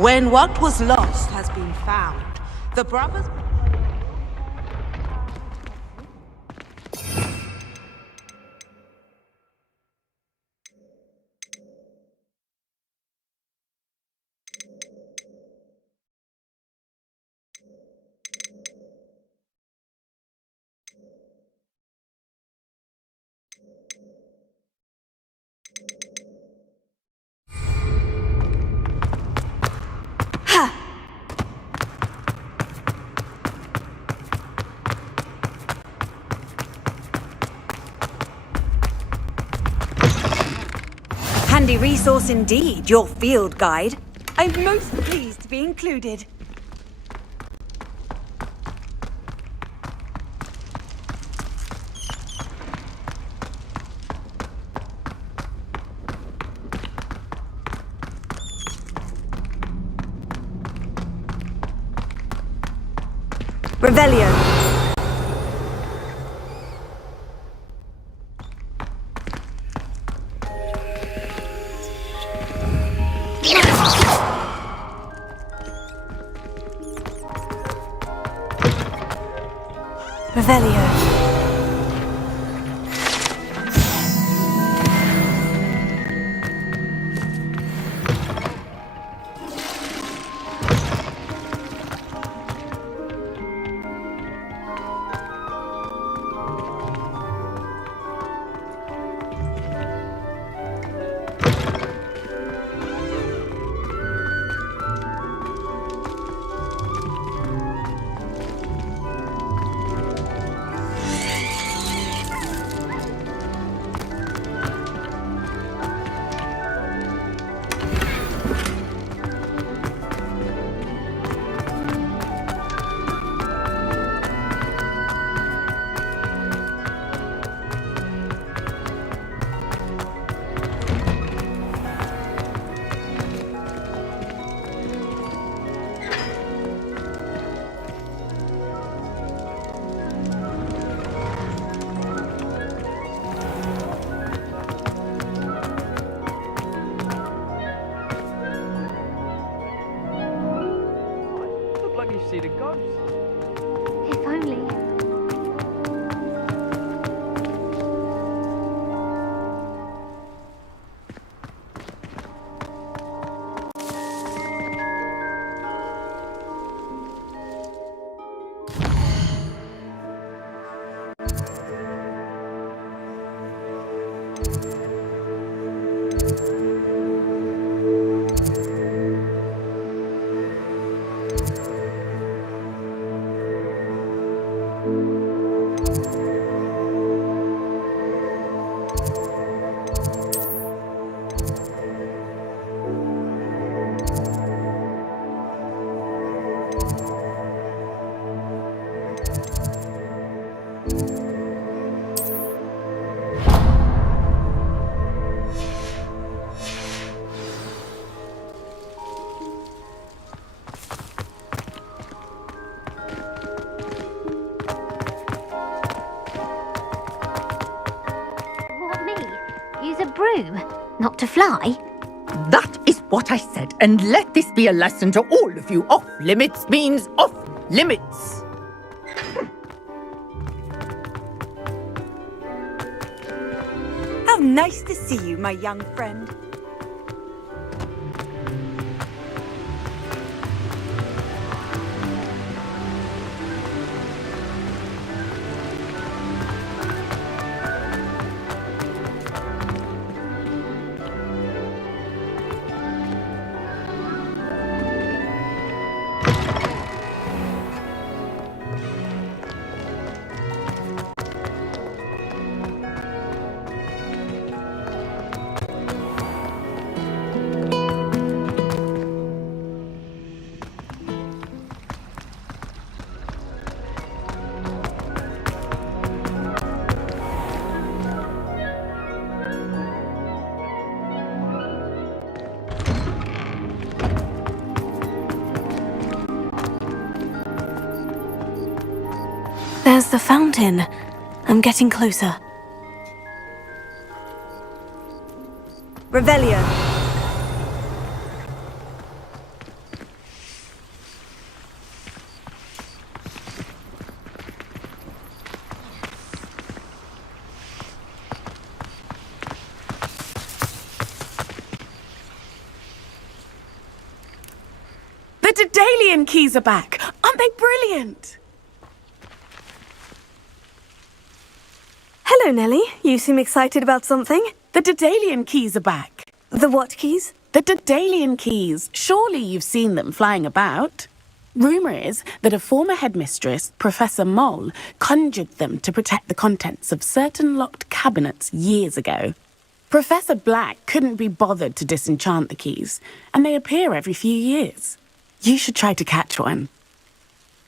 When what was lost has been found, the brothers... Handy resource indeed, your field guide. I'm most pleased to be included. Revelio. Revelio. See the ghost. If only. Not to fly? That is what I said, and let this be a lesson to all of you. Off limits means off limits. How nice to see you, my young friend. There's the fountain. I'm getting closer. Revelio. Daedalian keys are back! Aren't they brilliant? Hello, Nellie. You seem excited about something. The Daedalian keys are back. The what keys? The Daedalian keys. Surely you've seen them flying about. Rumour is that a former headmistress, Professor Moll, conjured them to protect the contents of certain locked cabinets years ago. Professor Black couldn't be bothered to disenchant the keys, and they appear every few years. You should try to catch one.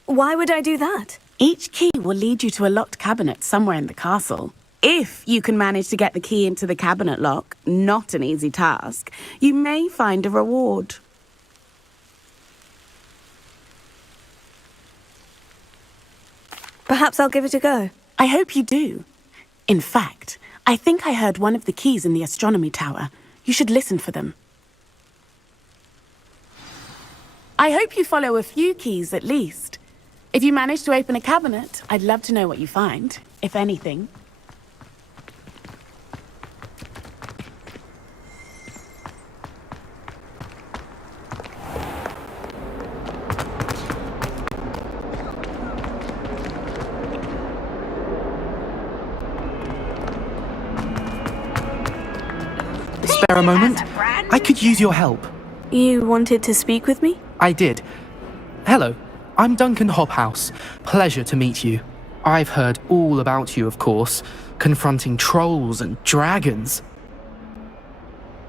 Why would I do that? Each key will lead you to a locked cabinet somewhere in the castle. If you can manage to get the key into the cabinet lock, not an easy task, you may find a reward. Perhaps I'll give it a go. I hope you do. In fact, I think I heard one of the keys in the astronomy tower. You should listen for them. I hope you follow a few keys at least. If you manage to open a cabinet, I'd love to know what you find, if anything. Spare a moment? I could use your help. You wanted to speak with me? I did. Hello, I'm Duncan Hobhouse. Pleasure to meet you. I've heard all about you, of course, confronting trolls and dragons.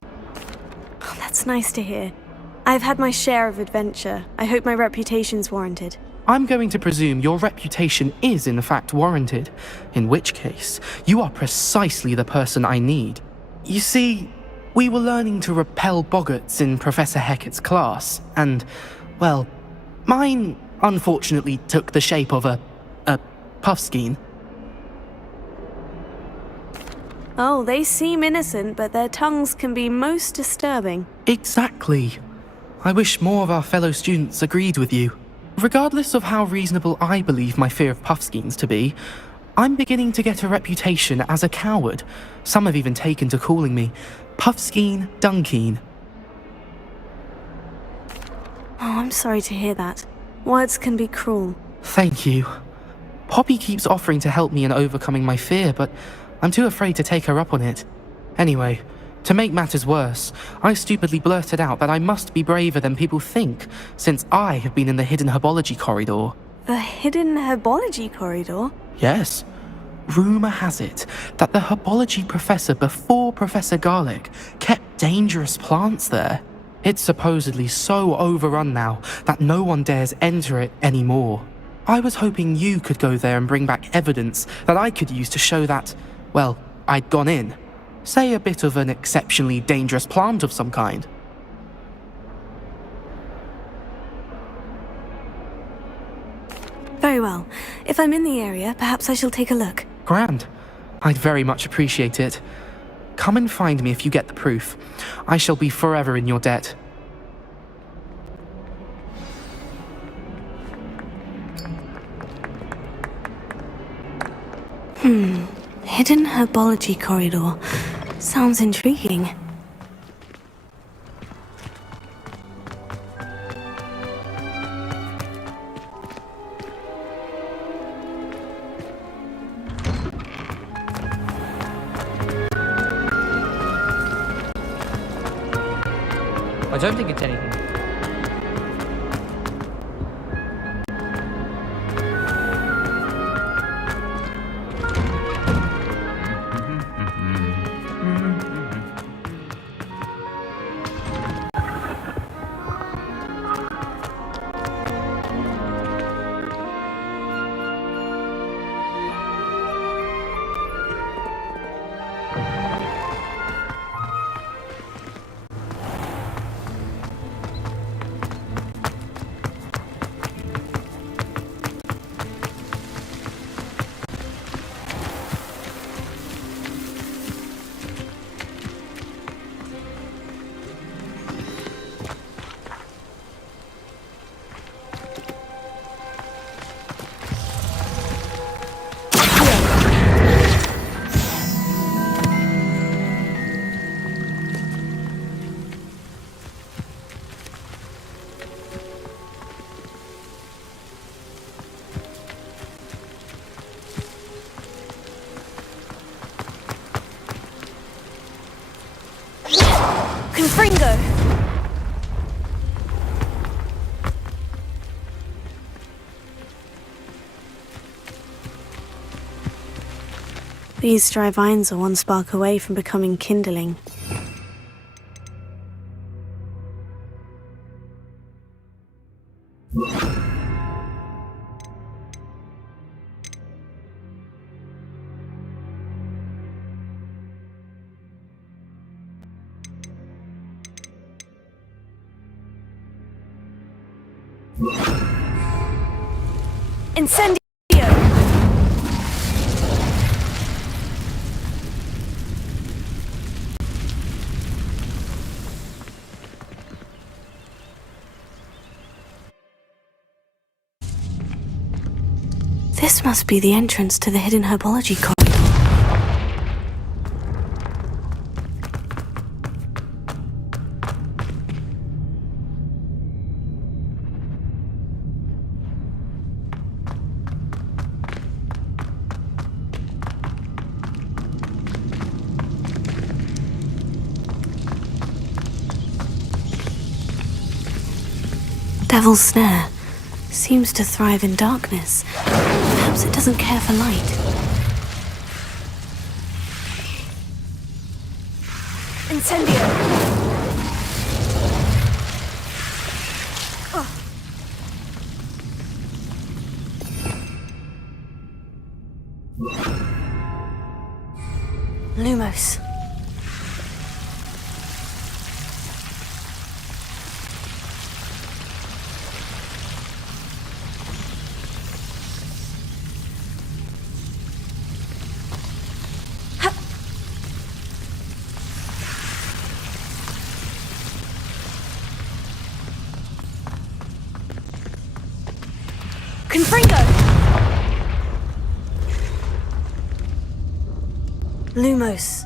Oh, that's nice to hear. I've had my share of adventure. I hope my reputation's warranted. I'm going to presume your reputation is in fact warranted, in which case, you are precisely the person I need. You see, we were learning to repel boggarts in Professor Hecat's class, and, well, mine unfortunately took the shape of a puffskein. Oh, they seem innocent, but their tongues can be most disturbing. Exactly. I wish more of our fellow students agreed with you. Regardless of how reasonable I believe my fear of puffskeins to be, I'm beginning to get a reputation as a coward. Some have even taken to calling me Puffskein Dunkeen. Oh, I'm sorry to hear that. Words can be cruel. Thank you. Poppy keeps offering to help me in overcoming my fear, but I'm too afraid to take her up on it. Anyway, to make matters worse, I stupidly blurted out that I must be braver than people think, since I have been in the hidden herbology corridor. The hidden herbology corridor? Yes. Rumour has it that the herbology professor before Professor Garlic kept dangerous plants there. It's supposedly so overrun now that no one dares enter it anymore. I was hoping you could go there and bring back evidence that I could use to show that, well, I'd gone in. Say a bit of an exceptionally dangerous plant of some kind. Very well. If I'm in the area, perhaps I shall take a look. Grand. I'd very much appreciate it. Come and find me if you get the proof. I shall be forever in your debt. Hidden herbology corridor. Sounds intriguing. I don't think it's anything. These dry vines are one spark away from becoming kindling. Incendio! This must be the entrance to the hidden herbology corridor. Devil's Snare seems to thrive in darkness. Perhaps it doesn't care for light. Incendio! Lumos. Confringo! Lumos.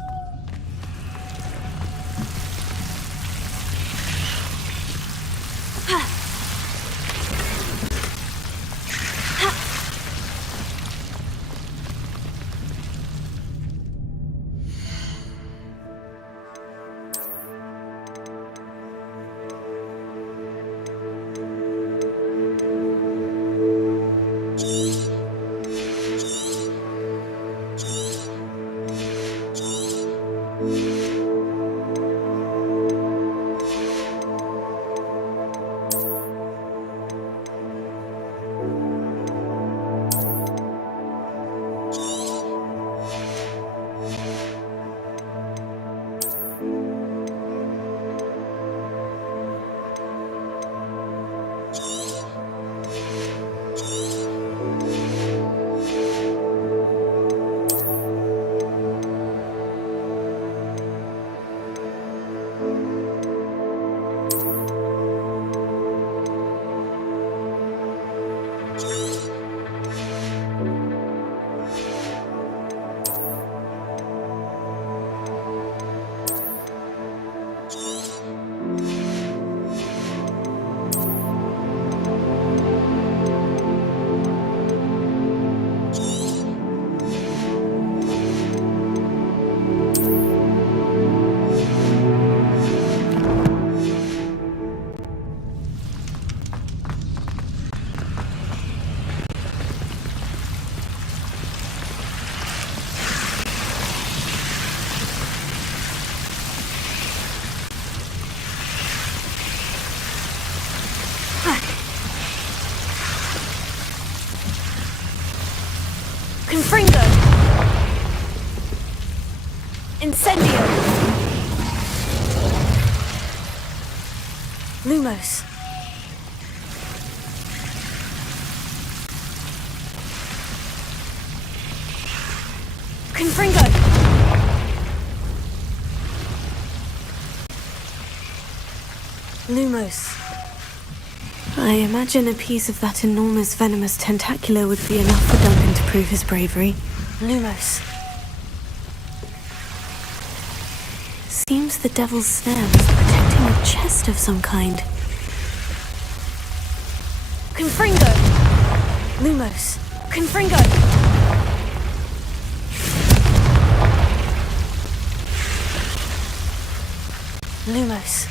Confringo! Incendio! Lumos. Confringo! Lumos. I imagine a piece of that enormous venomous tentacular would be enough for Duncan to prove his bravery. Lumos. Seems the Devil's Snare was protecting a chest of some kind. Confringo! Lumos. Confringo! Lumos.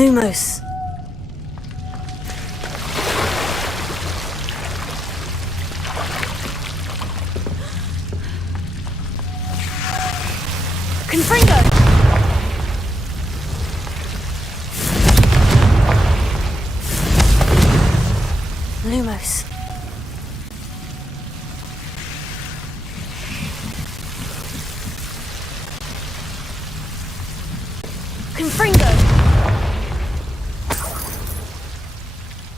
Lumos. Confringo! Lumos. Confringo!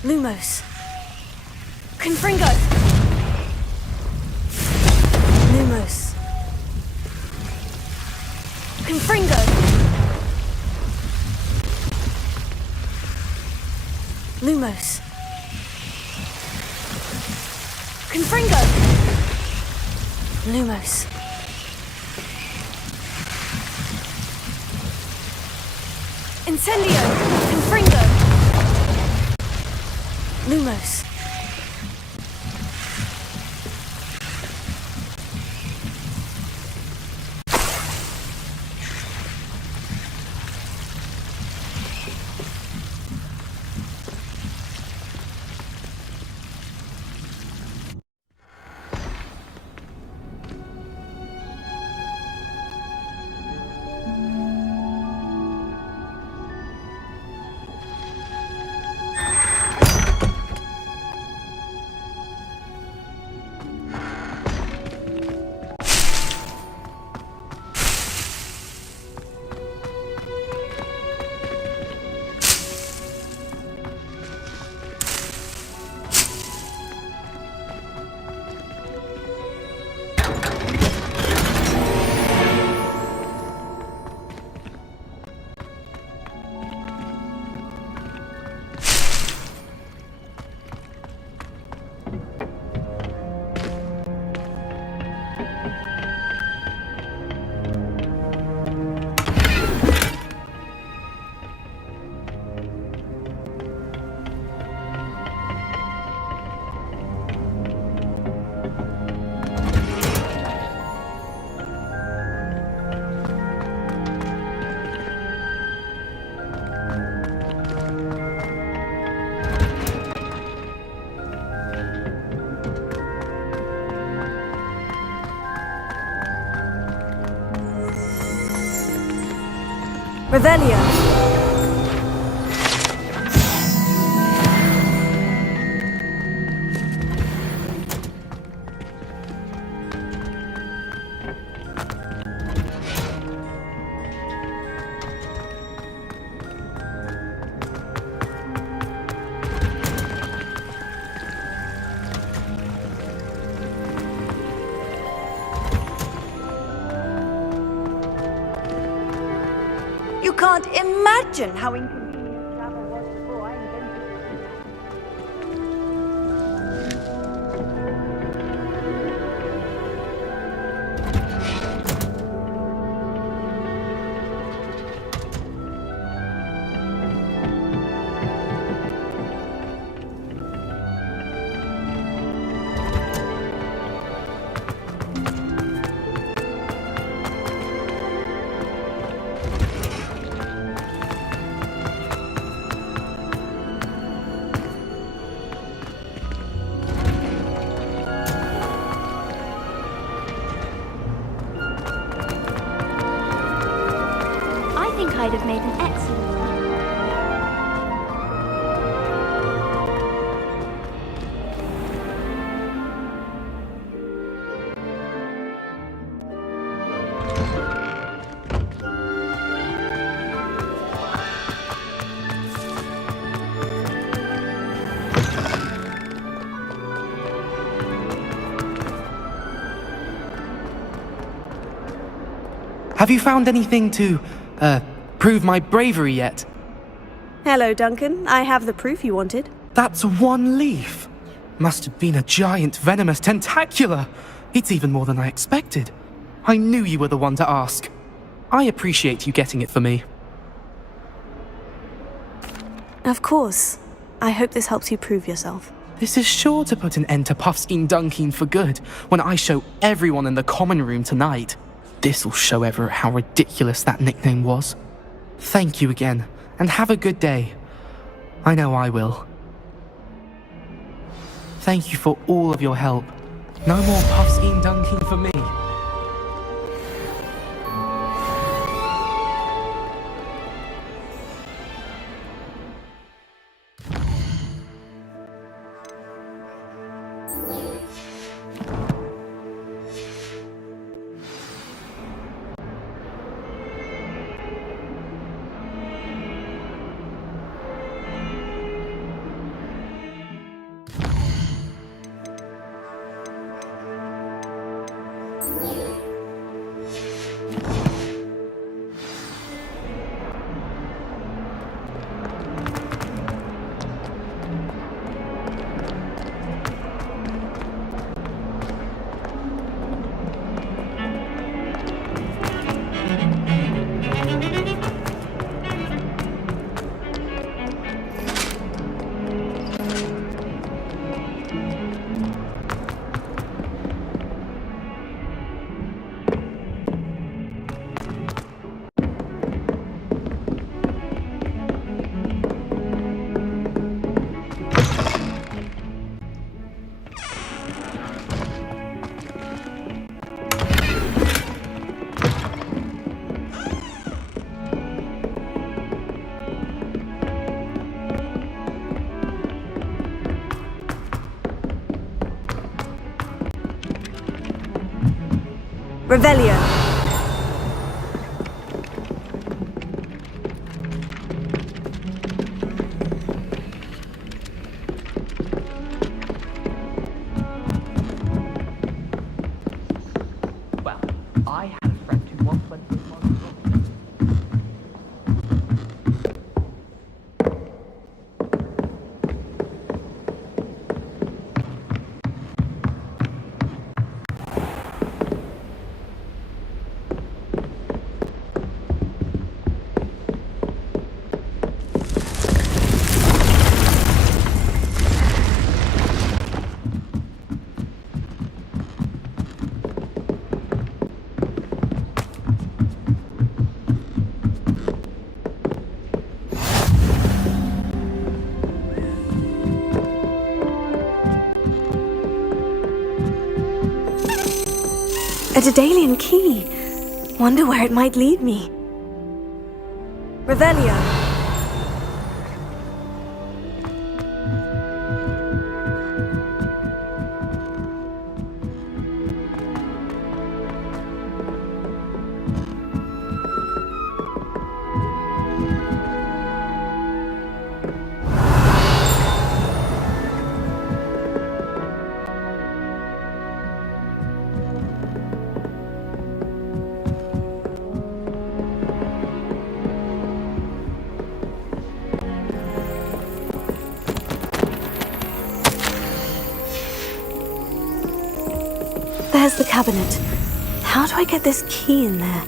Lumos. Confringo! Lumos. Confringo! Lumos. Confringo! Lumos. Incendio! Confringo! Lumos. Revelio. You can't imagine how inconvenient travel was before I invented it. I think I'd have made an excellent one. Have you found anything to, prove my bravery yet? Hello, Duncan. I have the proof you wanted. That's one leaf. Must have been a giant venomous tentacula. It's even more than I expected. I knew you were the one to ask. I appreciate you getting it for me. Of course. I hope this helps you prove yourself. This is sure to put an end to Puffskein Dunkeen for good when I show everyone in the common room tonight. This'll show Everett how ridiculous that nickname was. Thank you again, and have a good day. I know I will. Thank you for all of your help. No more puff scheme dunking for me. Revelio. Well, I had a friend who once went to a A Daedalian key. Wonder where it might lead me. Revelio. There's the cabinet. How do I get this key in there?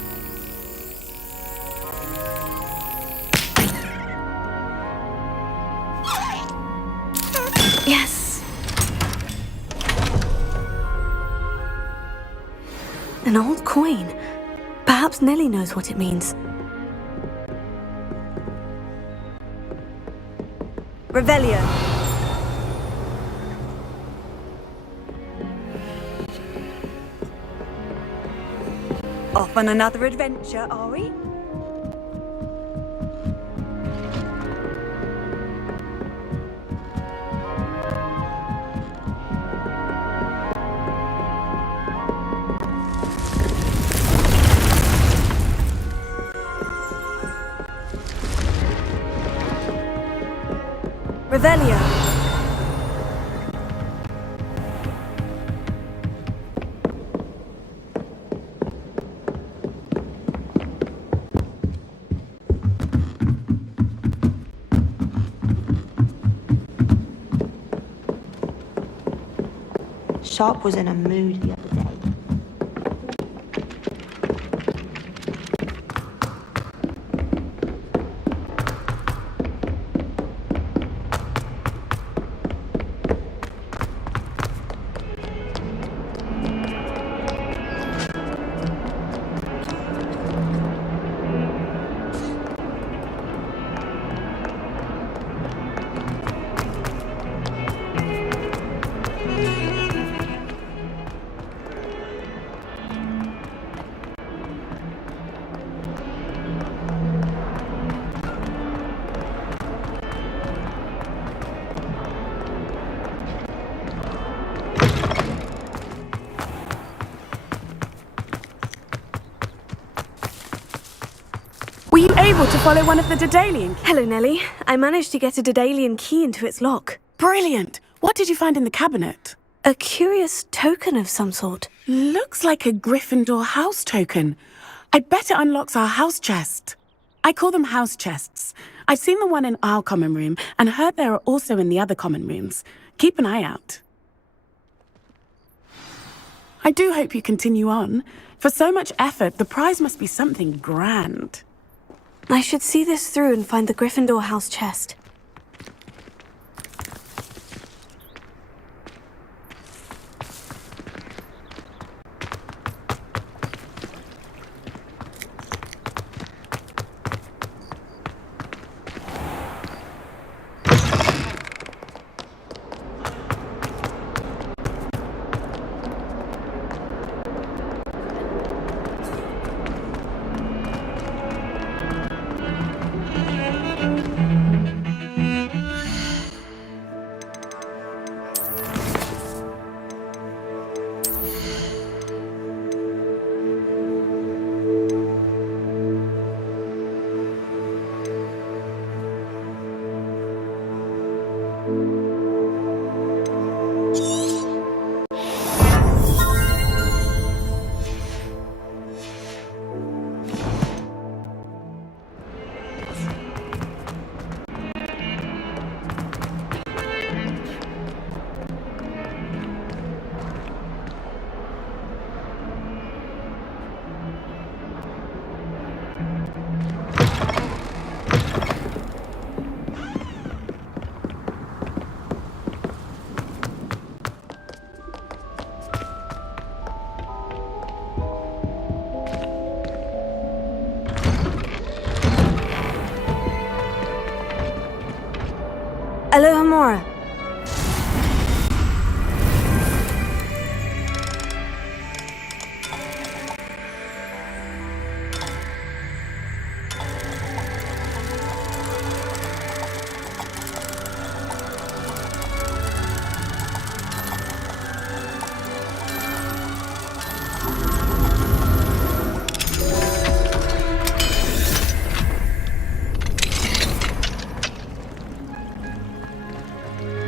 Yes. An old coin. Perhaps Nellie knows what it means. Revelio. Off on another adventure, are we? Revelio. Sharp was in a mood the other day. able to follow one of the Daedalian keys. Hello, Nellie. I managed to get a Daedalian key into its lock. Brilliant! What did you find in the cabinet? A curious token of some sort. Looks like a Gryffindor house token. I bet it unlocks our house chest. I call them house chests. I've seen the one in our common room and heard there are also in the other common rooms. Keep an eye out. I do hope you continue on. For so much effort, the prize must be something grand. I should see this through and find the Gryffindor house chest. Alohomora.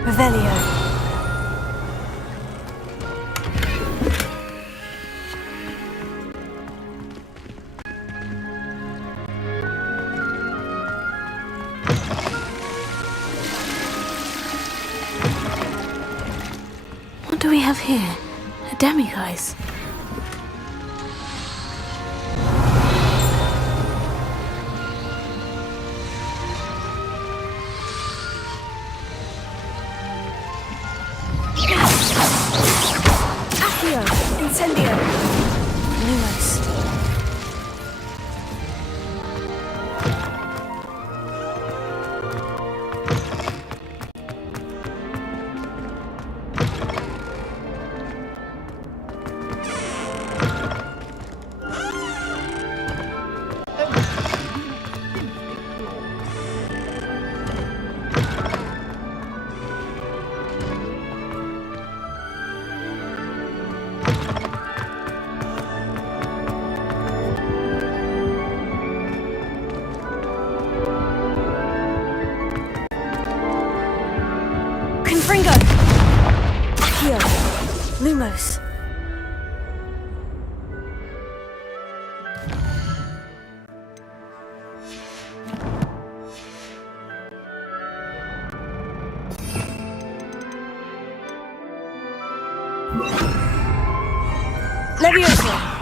Revelio. What do we have here? A demiguise. Incendio! Lumos. Confringo! Accio! Lumos. Leviosa!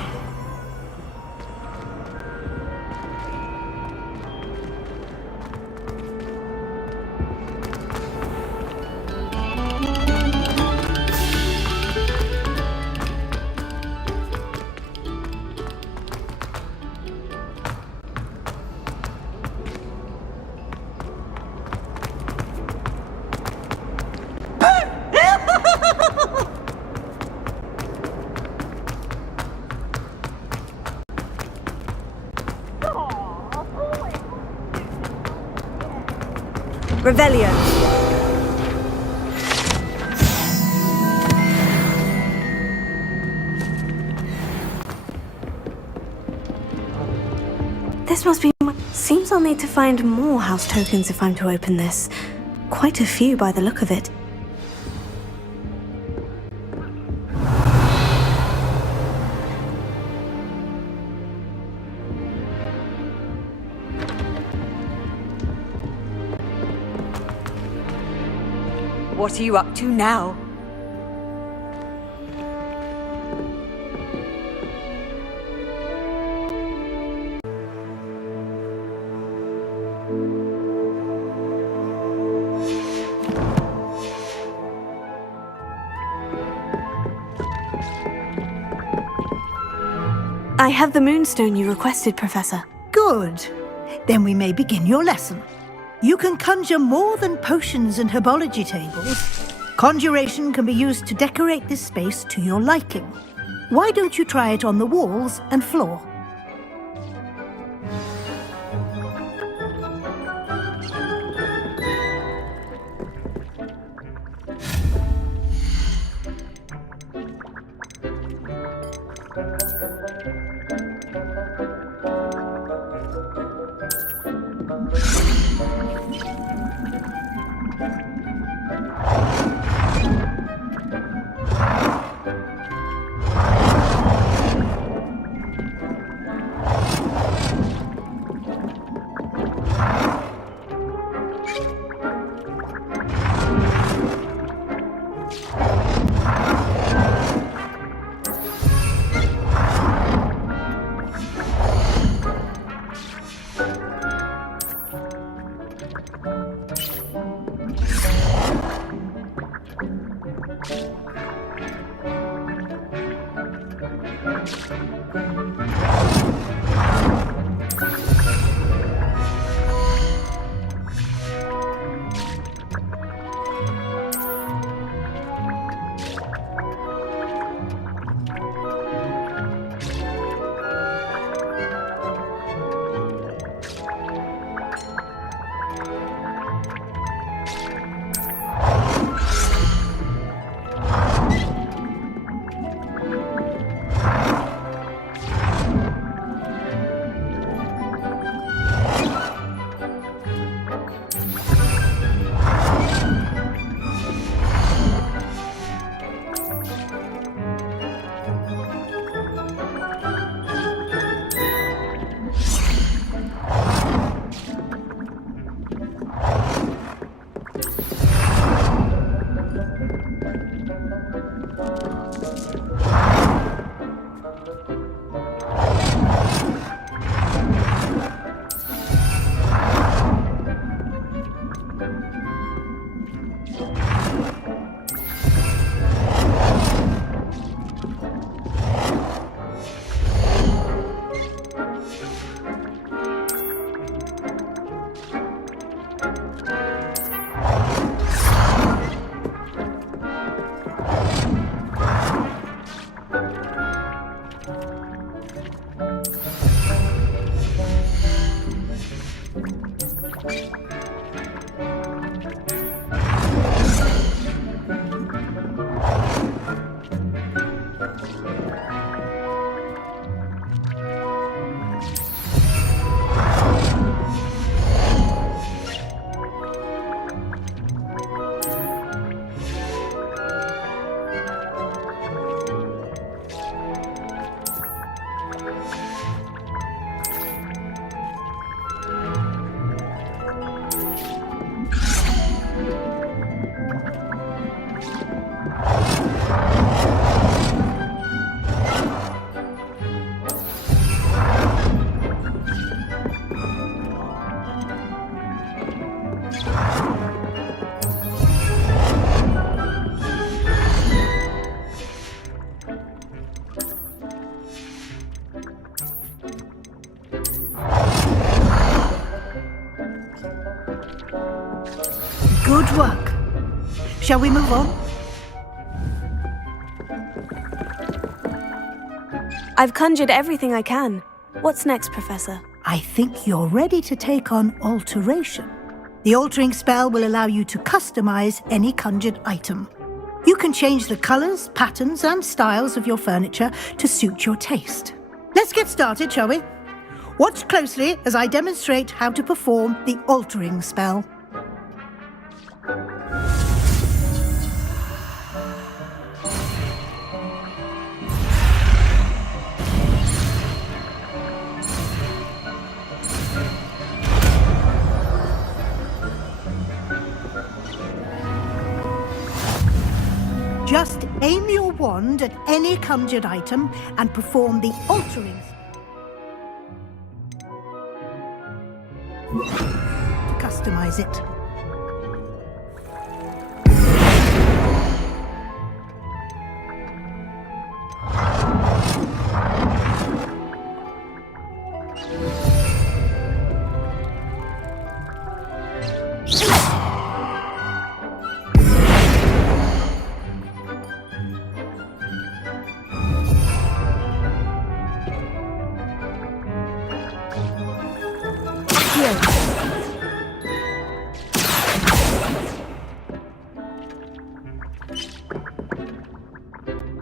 Revelio. This must be... Seems I'll need to find more house tokens if I'm to open this. Quite a few by the look of it. What are you up to now? I have the moonstone you requested, Professor. Good. Then we may begin your lesson. You can conjure more than potions and herbology tables. Conjuration can be used to decorate this space to your liking. Why don't you try it on the walls and floor? Good work. Shall we move on? I've conjured everything I can. What's next, Professor? I think you're ready to take on alteration. The altering spell will allow you to customize any conjured item. You can change the colors, patterns, and styles of your furniture to suit your taste. Let's get started, shall we? Watch closely as I demonstrate how to perform the altering spell. Just aim your wand at any conjured item and perform the altering to customize it.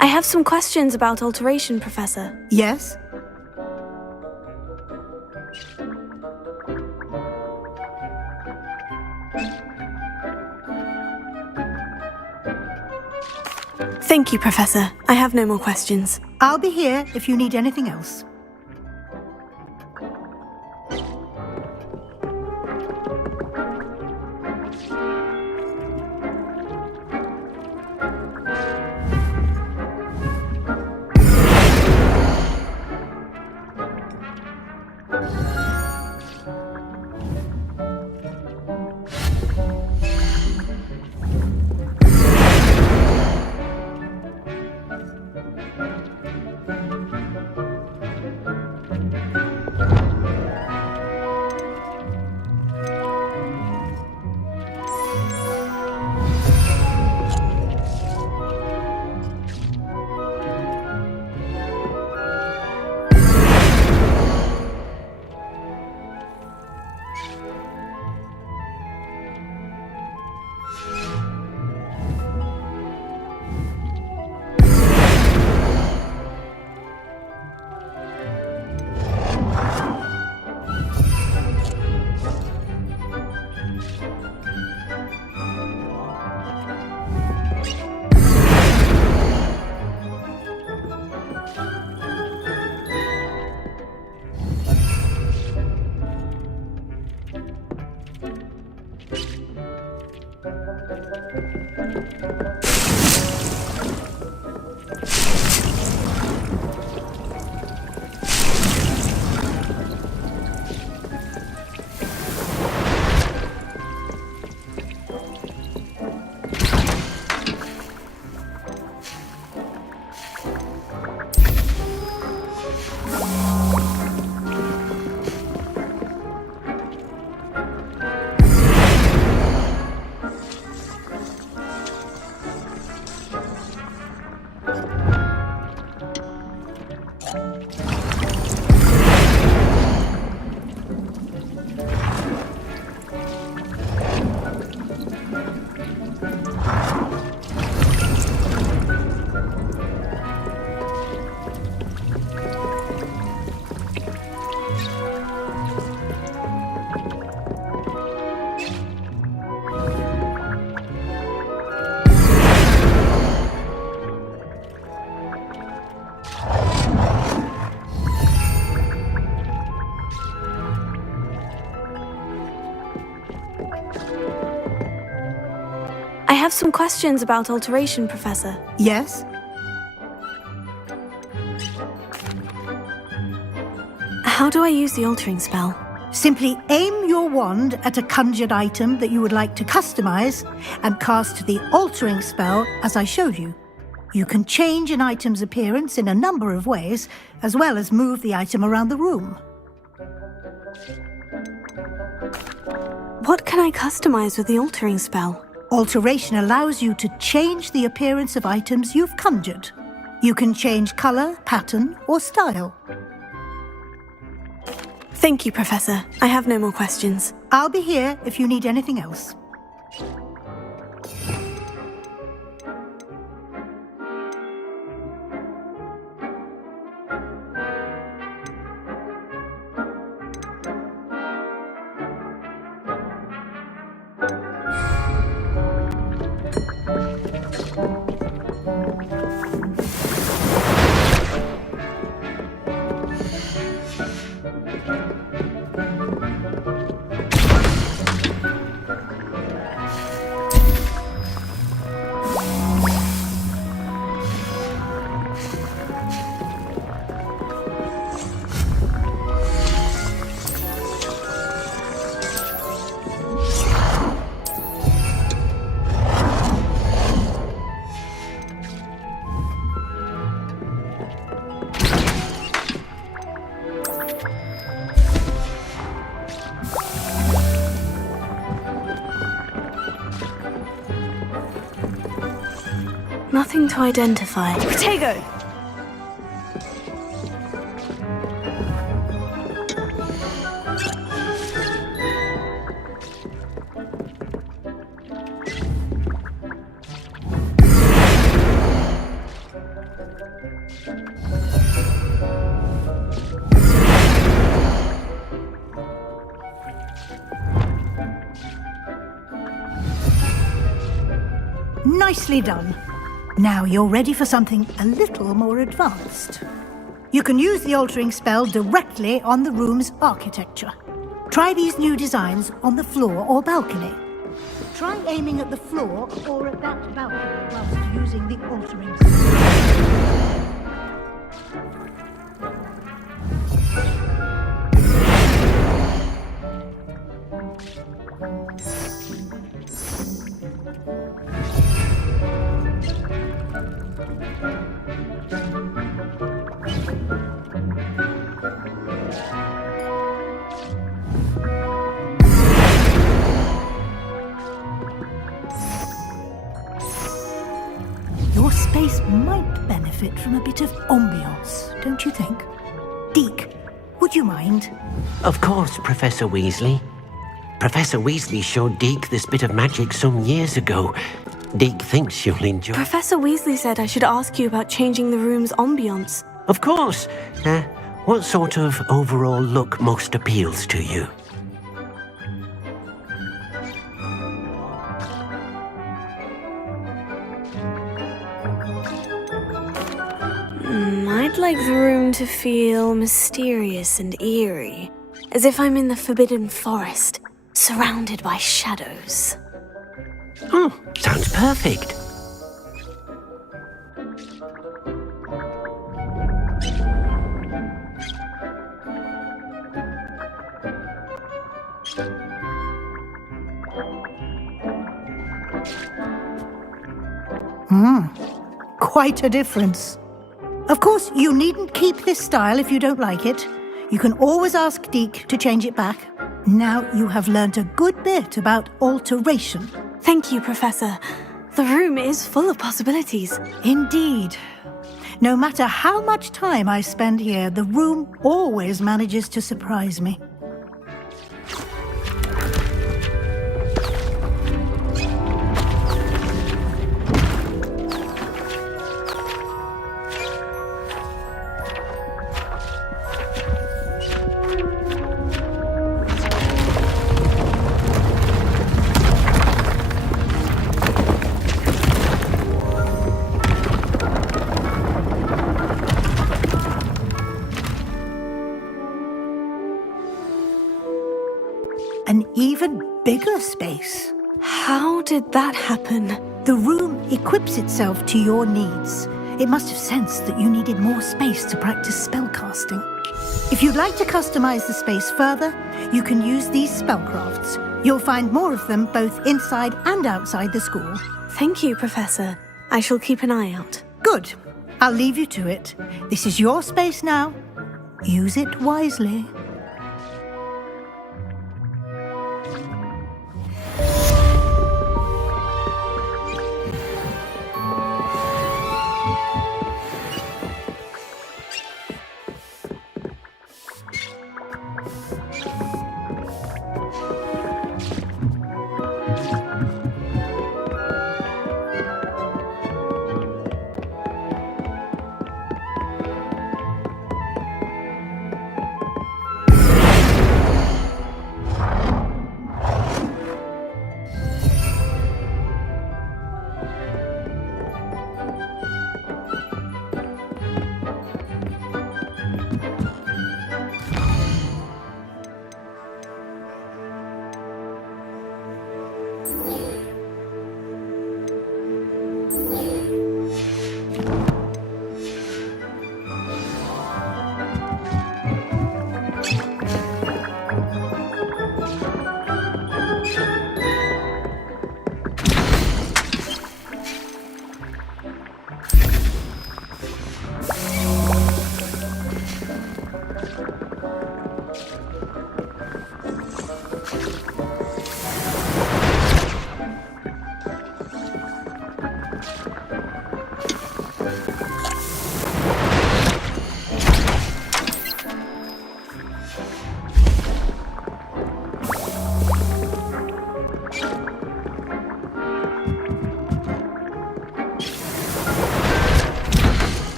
I have some questions about alteration, Professor. Yes? Thank you, Professor. I have no more questions. I'll be here if you need anything else. I have some questions about alteration, Professor. Yes? How do I use the altering spell? Simply aim your wand at a conjured item that you would like to customize and cast the altering spell as I showed you. You can change an item's appearance in a number of ways, as well as move the item around the room. What can I customize with the altering spell? Alteration allows you to change the appearance of items you've conjured. You can change color, pattern, or style. Thank you, Professor. I have no more questions. I'll be here if you need anything else. Nothing to identify. Protego! Nicely done. Now you're ready for something a little more advanced. You can use the altering spell directly on the room's architecture. Try these new designs on the floor or balcony. Try aiming at the floor or at that balcony whilst using the altering spell. Your space might benefit from a bit of ambiance, don't you think? Deke, would you mind? Of course, Professor Weasley. Professor Weasley showed Deke this bit of magic some years ago. Deke thinks you'll enjoy. Professor Weasley said I should ask you about changing the room's ambience. Of course. What sort of overall look most appeals to you? I'd like the room to feel mysterious and eerie, as if I'm in the Forbidden Forest, surrounded by shadows. Oh, sounds perfect. Quite a difference. Of course, you needn't keep this style if you don't like it. You can always ask Deke to change it back. Now you have learnt a good bit about alteration. Thank you, Professor. The room is full of possibilities. Indeed. No matter how much time I spend here, the room always manages to surprise me. An even bigger space. How did that happen? The room equips itself to your needs. It must have sensed that you needed more space to practice spellcasting. If you'd like to customize the space further, you can use these spellcrafts. You'll find more of them both inside and outside the school. Thank you, Professor. I shall keep an eye out. Good. I'll leave you to it. This is your space now. Use it wisely.